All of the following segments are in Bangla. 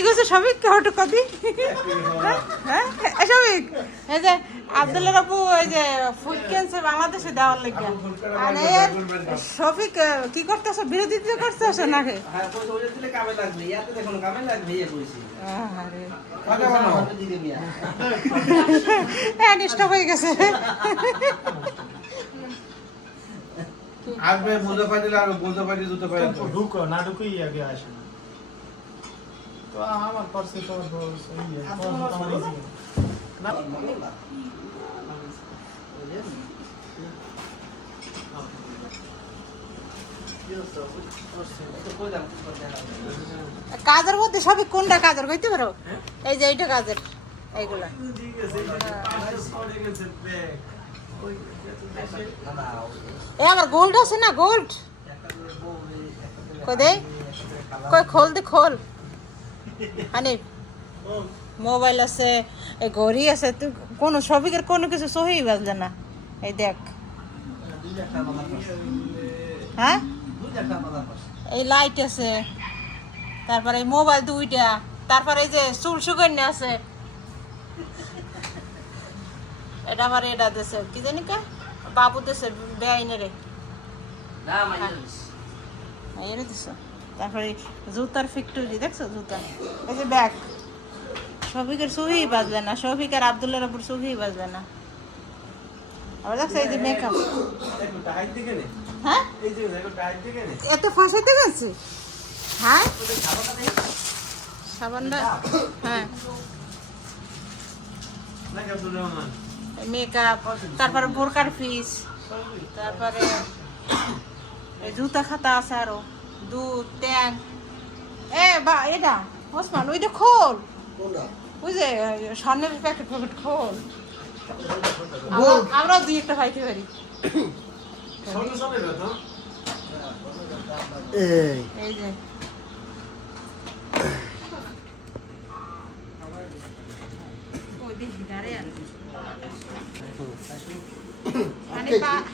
কি করছে সবিক হটু কবি হ্যাঁ সবিক এই যে আব্দুল্লাহ রাবু ওই যে ফুড ক্যান্সে বাংলাদেশে দেওয়ার লেগে আর এর শফিক কি করতেছ বিরোধিতা করতেছ নাকি হ্যাঁ পয়সা ওই দিলে কামে লাগবে ইয়াতে দেখুন কামে লাগবে ইয়ে কইছি আরে টাকা বানাও দিদি মিয়া নিষ্ঠ হয়ে গেছে আসবে বুঝতে পারলে আর বুঝতে পারলে দুটো পারে ঢুকো না ঢুকই আগে আসে তো আমার পার্সে তো সহি আছে আমার ইজি না কাজের মধ্যে সবই কোনটা কাজের কইতে পারো এই যে এইটা কাজের এইগুলা এ আমার গোল্ড আছে না গোল্ড কই দে কই খোল দে খোল হানি মোবাইল আছে এই ঘড়ি আছে তুই কোনো সবিকের কোনো কিছু সহি বাজলে না এই দেখ হ্যাঁ এই লাইট আছে তারপরে এই মোবাইল দুইটা তারপরে এই যে চুল সুগন্যা আছে এটা আমার এটা দেশে কি জানি কা বাবু দেশে বেআইনে রে না মাইনাস এনে দিছে তারপরে জুতার ফ্যাক্টরি দেখছো জুতা এই যে ব্যাগ শফিকের সুহি বাজবে না শফিক আর আব্দুল্লাহর উপর সুহি বাজবে না আবার দেখছো এই যে মেকআপ একটু টাইট দিকে নে হ্যাঁ এই যে একটু টাইট দিকে নে এত ফাঁসাইতে গেছে হ্যাঁ সাবানটা হ্যাঁ না কি আব্দুল রহমান মেকআপ তারপরে বোরকার পিস তারপরে এই জুতা খাতা আছে আরো দুধ ট্যাং এ বা এটা ওসমান ওইটা খোল কোনটা ওই যে স্বর্ণের প্যাকেট প্যাকেট খোল আমরাও দুই একটা পাইতে পারি সঙ্গে সঙ্গে তো এই যে ওই দেখি দাঁড়ে আর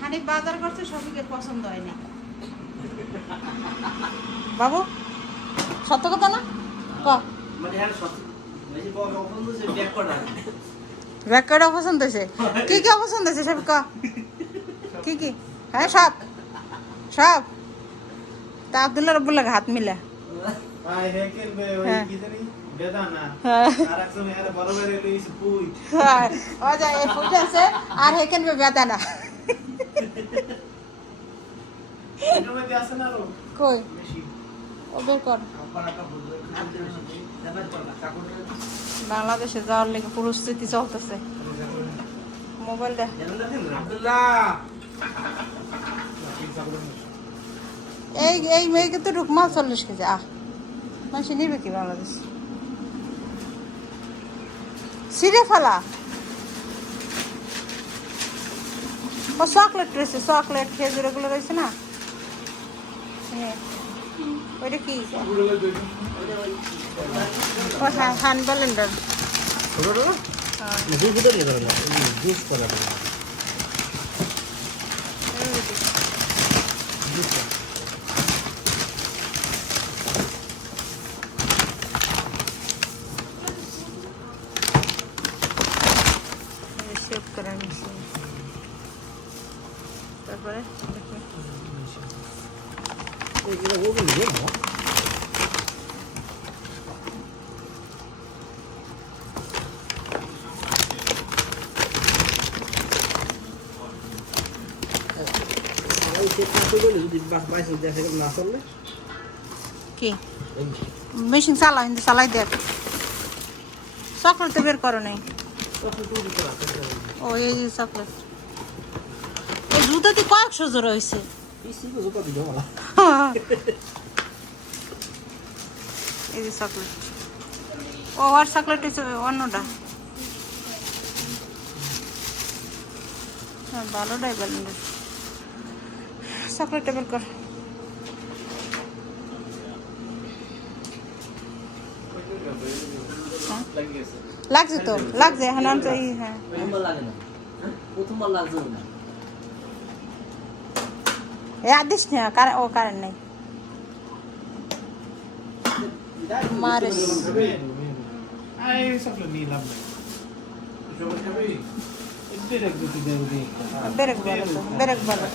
হানিফ বাজার করছে সবিকের পছন্দ হয়নি বাবু সত্য কথা না ক মানে হ্যাঁ সত্যি বেশি বড় পছন্দ সে ব্যাক করা ব্যাগটা পছন্দ হয়েছে কি কি পছন্দ হয়েছে সব ক কি কি হ্যাঁ সব সব তা আব্দুল্লাহ রব্বুল্লাহ হাত মিলা ভাই হেকেল বে ওই হ্যাঁ। কি জানি বেদানা হ্যাঁ আর একজন এর বড় বড় লইছে পুই হ্যাঁ ও যা এই ফুট আছে আর হেকেন বেদানা এর মধ্যে আছে না রো কই বেশি ও বের কর আপনারা বুঝলেন দেবেন করলা কাকুরে বাংলাদেশে যাওয়ার লেগে পরিস্থিতি চলতেছে মোবাইলটা আব্দুল্লাহ এই মেয়েকে তো ঢুকমাল 40 কেজি মানুষ নিবে কি বাংলাদেশ সিরে ফেলা ও চকলেট রয়েছে চকলেট খেজুর এগুলো রয়েছে না ওইটা কি ও হ্যান্ড ব্যালেন্ডার শেপ করার মেশিন তারপরে কি মেশিন চালা কিন্তু চালাই দেখ চকলেট তো বের করো নাই ও এই যে চকলেট এই জুতাতে কয়েকশো জোড়া হয়েছে এই যে চকলেট ও আর চকলেট হয়েছে অন্যটা হ্যাঁ ভালোটাই বলেন চকলেটটা বের কর লাগছে তো লাগছে এখন আমি তো এই হ্যাঁ প্রথমবার লাগে না প্রথমবার লাগছে না এ আদিস না ও কারেন্ট নেই মারে এই সকলে নিলাম না এদের এক দুটি দেব দি বেরেক ভালো তো বেরেক ভালো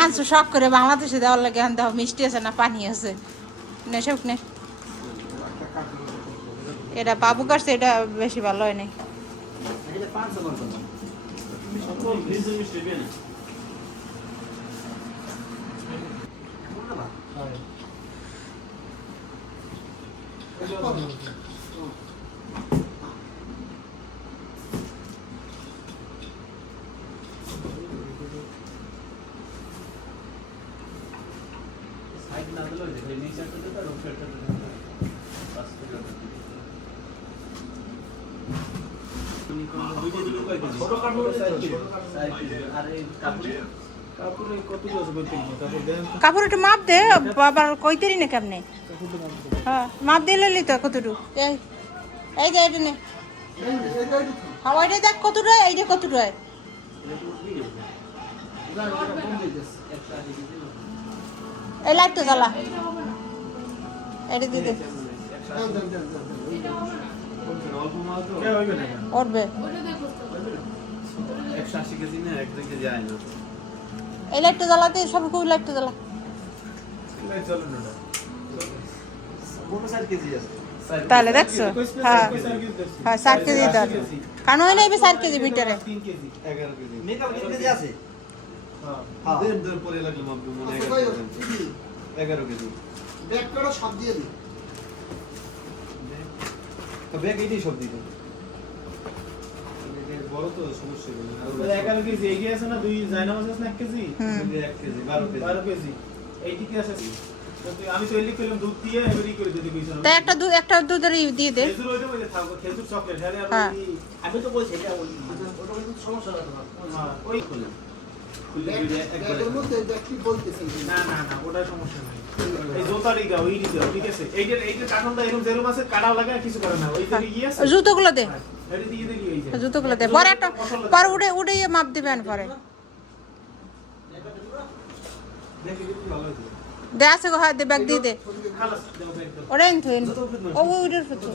আনছো শখ করে বাংলাদেশে দেওয়ার লাগে আন দাও মিষ্টি আছে না পানি আছে নে সব নে এটা বাবু কাছে এটা বেশি ভালো হয় নাই এটা 500 করতে সকল ভিজে মিষ্টি বেন সাইড না দিলে দেখলে নিচে করতে পারো ফেরটা দিতে পাস করে ছোট কাপড় আর এই কাপড়ে কত আছে বলতে তারপর দেন কাপড় একটু মাপ দে বাবার কইতেরি না কেমনে হ্যাঁ মাপ দিলে লিতো কতটুকু এই যে এটা নে হাওয়াইটা দেখ কতটুকু এইটা কতটুকু এই লাইট তো জ্বালা এটা দিতে কে হইবে না উঠবে 180 কেজি না 1 কেজি যায় না এই লাইটটা জ্বালাতে সব খুব লাইটটা জ্বালা লাই চলো না মোটো 4 কেজি আছে তাহলে দেখছো হ্যাঁ হ্যাঁ 4 কেজি দাও কানো হয় না এবে 4 কেজি মিটারে 3 কেজি 11 কেজি মেকআপ কেজি আছে হ্যাঁ দেড় দেড় পরে লাগলো মাপবে মানে 11 কেজি ব্যাগ করে সব দিয়ে দিই তো ব্যাগ এইটাই সব দিতে বড় তো সমস্যা নেই 11 কেজি এগিয়ে আছে না দুই জায়নামাজ আছে না 1 কেজি 1 কেজি 12 কেজি এইদিকে আছে আমি তো এলি কইলাম দুধ দিয়ে এবারই করে দিতে কইছিলাম তাই একটা দুধের দিয়ে দে খেজুর ওইটা বলে থাকো খেজুর চকলেট হ্যাঁ হ্যাঁ। আমি তো বলছি এটা ওটা কিন্তু সমস্যা না তোমার হ্যাঁ ওই খুলে ব্যাগের মধ্যে দেখি বলতেছেন না না না ওটা সমস্যা নাই এই জোতারি দাও এইটি দাও ঠিক আছে এইটা কার্টনটা এরকম যেরকম আছে কাটাও লাগে আর কিছু করে না ওই যে ইয়ে আছে জুতোগুলো দে এটা দিয়ে দেখি এই যে জুতোগুলো দে পরে একটা পরে উড়ে মাপ দিবেন পরে দেখি একটু ভালো হইছে দে আছে গো হ্যাঁ দে ব্যাগ দিয়ে দে খালাস দাও ব্যাগ দাও ওরে ইনথু ও উড়ে ফুটু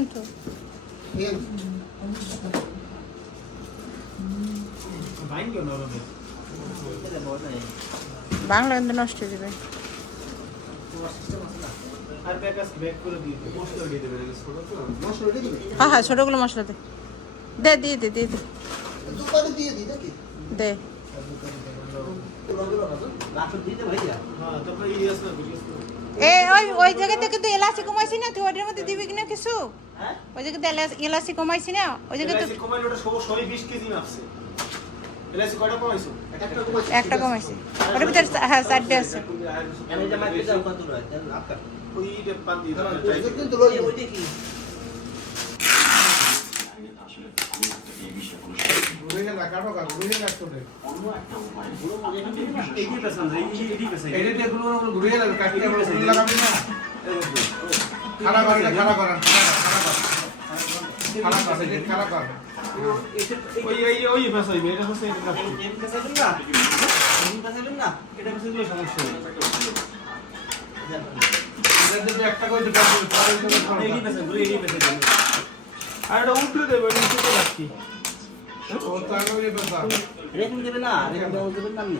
ইনথু ভাইন কেন নরমে এটা বড় নাই বাংলা কিন্তু নষ্ট হয়ে যাবে তোমার সিস্টেম আছে না আর ব্যাগ আছে ব্যাগ করে দিয়ে মশলা দিয়ে দেবে ছোট তো মশলা রেডি দিবি হ্যাঁ হ্যাঁ ছোটগুলো মশলা দে দিয়ে দে দুপারে দিয়ে দিই নাকি দে রাখো দিতে ভাইয়া হ্যাঁ তারপরে এই আছে না বুঝিস ওই জায়গা থেকে তো এলাচি কমাইছি না তুই ওটার মধ্যে দিবি কিনা কিছু হ্যাঁ ওই জায়গাতে এলাচি কমাইছি না ওই জায়গাতে এলাচি কমাইলে ওটা 120 কেজি মাপছে এলাচি কয়টা কমাইছো একটা কমাইছি একটা কমাইছি ওটার ভিতরে হ্যাঁ 4টে আছে আমি এটা মাইকে যাও কত রয় আপনার ওইটা পান দিয়ে দাও কিন্তু লই ওই দেখি ঘুরে না কাটো কাটো ঘুরে না ছোটে এইটি পছন্দ এইটি পছন্দ এটা দিয়ে গুলো ঘুরিয়ে লাগবে কাটতে গুলো লাগাবি না খারাপ করে খারাপ কর খারাপ কর ওই ফসাইবে এটা হচ্ছে এটা এম কাছাইবেন না এম কাছাইবেন না এটা হচ্ছে যে সমস্যা এটা দিয়ে একটা করে দিতে হবে এইটি পছন্দ এইটি পছন্দ আর এটা উল্টে দেবে নিচে তো রাখি ও তাহলে বাবা রেখে দেবেন না রেখে দেবেন না আপনি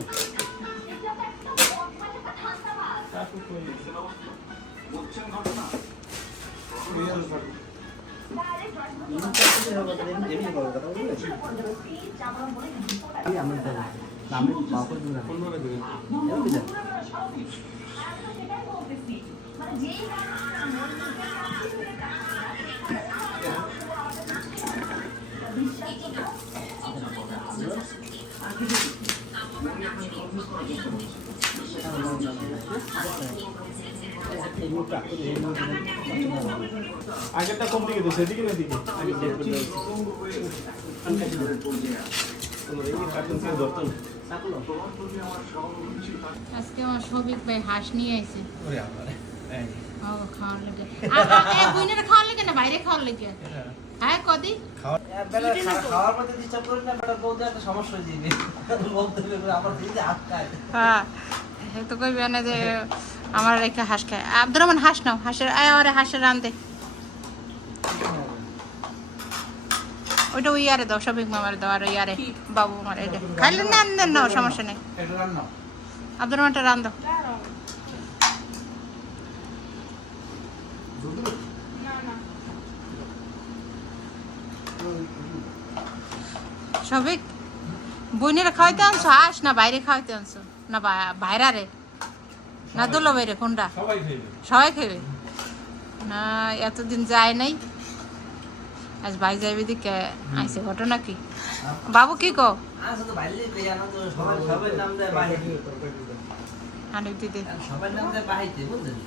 আগেরটা কমপ্লিকেট হচ্ছে এদিকে না এদিকে আজকে আমার সবিক ভাই হাঁস নিয়ে আইছে খাওয়ার লাগে বুইনের খাওয়ার লাগে না বাইরে খাওয়ার লাগে হ্যাঁ কদি খাওয়ার পথে ডিস্টার্ব করেন না বেটা বলতে একটা সমস্যা হয়ে যাবে বলতে হবে আমার দিদি হাত খায় হ্যাঁ হে তো কইবে না যে আমার রেখে হাঁস খায়। আব্দুর রহমান হাঁস নাও, হাঁসের আয় আরে হাঁসের রান্দে ওইটা ওই ইয়ারে দাও, শফিক মামারে দাও আর ইয়ারে বাবু আমার এটা খাইলে না নেন নাও, সমস্যা নেই। এটা রান্না আব্দুর রহমানটা রান দাও। শফিক বইনেরা খাওয়াইতে আনছো হাঁস না বাইরে খাওয়াইতে আনছো? না বাইরা রে না দোলো বাইরে কোনটা? সবাই খাইবে। সবাই খাবে না, এতদিন যায় নাই, আজ ভাই যাইবে দিকে আইসে। ঘটনা কি বাবু কি কো? সবার নাম দেয় বাহিতে, আনিক দিদি সবার নাম দেয় বাহিতে বুঝলেন।